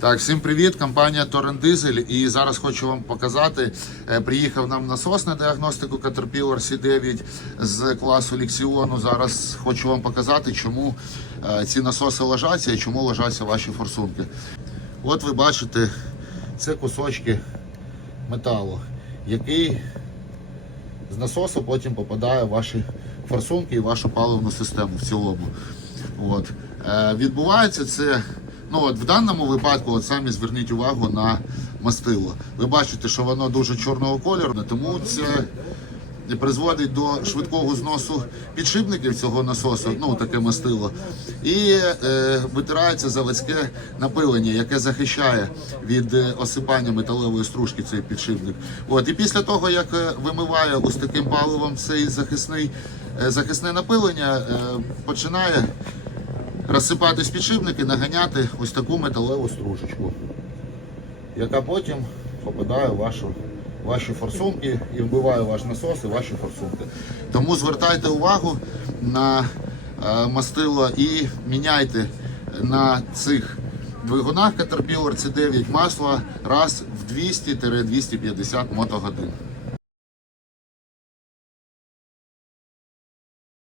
Так, всім привіт, компанія Torrent Diesel. І зараз хочу вам показати. е, Приїхав нам насос на діагностику Caterpillar C9 з класу Lexion. Зараз хочу вам показати, чому е, ці насоси ложаться і чому ложаться ваші форсунки. От ви бачите, це кусочки металу, який з насосу потім попадає в ваші форсунки і вашу паливну систему в цілому. От. Е, відбувається це. Ну от в даному випадку, от самі зверніть увагу на мастило. Ви бачите, що воно дуже чорного кольору, тому це призводить до швидкого зносу підшипників цього насосу, ну таке мастило, і е, витирається заводське напилення, яке захищає від е, осипання металевої стружки цей підшипник. От і після того, як е, вимиває ось таким паливом цей захисний е, захисне напилення, е, починає розсипатись підшипник і наганяти ось таку металеву стружечку, яка потім попадає в вашу, ваші форсунки і вбиває ваш насос і ваші форсунки. Тому звертайте увагу на е, мастило і міняйте на цих двигунах Caterpillar C9 масло раз в 200-250 мотогодин.